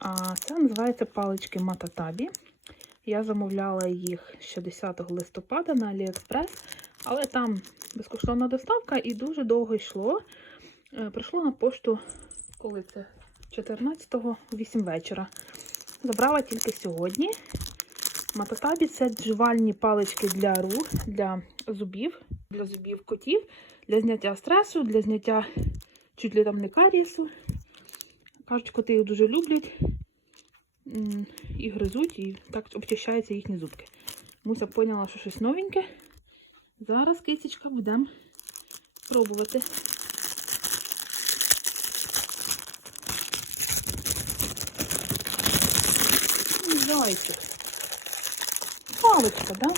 А це називається палички Мататабі. Я замовляла їх ще 10 листопада на AliExpress, але там безкоштовна доставка і дуже довго йшло. Е, Прийшло на пошту, коли це 14-го, 8 вечора. Забрала тільки сьогодні. Мататабі це джувальні палички для рук, для зубів, для зубів котів, для зняття стресу, для зняття чуть ли там не карієсу. Кажуть, коти їх дуже люблять і гризуть, і так обчищаються їхні зубки. Муся поняла, що щось новеньке. Зараз кисечка будемо пробувати. Ну, Зайчик. Паличка, да?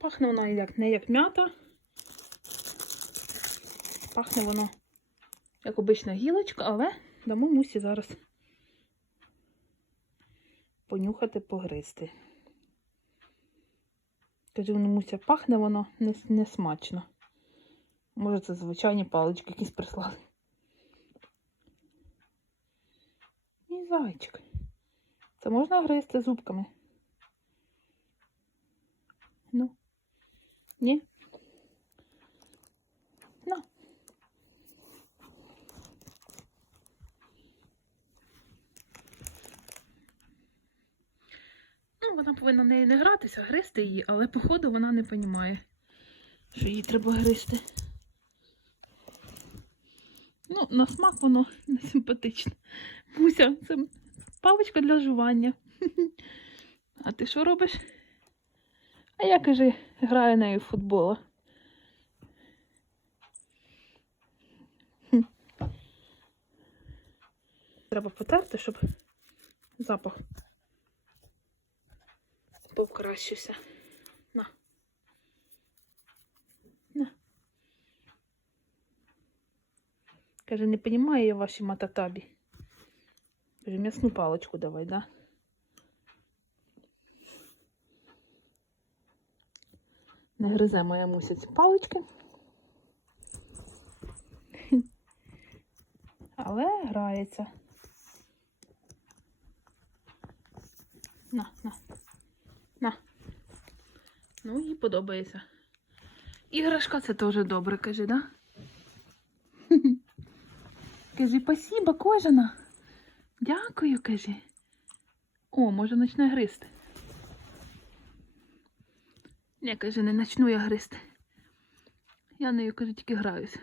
Пахне вона як, не як м'ята. Пахне воно як обична гілочка, але дамо мусі зараз понюхати, погризти. Кажу, воно муся пахне воно не, не смачно. Може, це звичайні палички якісь прислали. І зайчик. Це можна гризти зубками? Ну. Ні? На. Ну, вона повинна нею не гратися, гризти її, але походу вона не розуміє, що їй треба гризти. Ну, на смак воно не симпатичне. Муся, це паличка для жування. А ти що робиш? А я, каже, граю нею в футбола. Треба потерти, щоб запах покращився. На. На. Каже, не розумію я ваші мататабі. Каже, м'ясну паличку давай, да? Не гризе моя муся ці палички. Але грається. На, на. На. Ну, їй подобається. Іграшка це теж добре, каже, да? Кажи, спасибо, кожана. Дякую, кажи. О, може почне гризти. Ні, каже, не почну я гризти. Я нею, каже, тільки граюсь.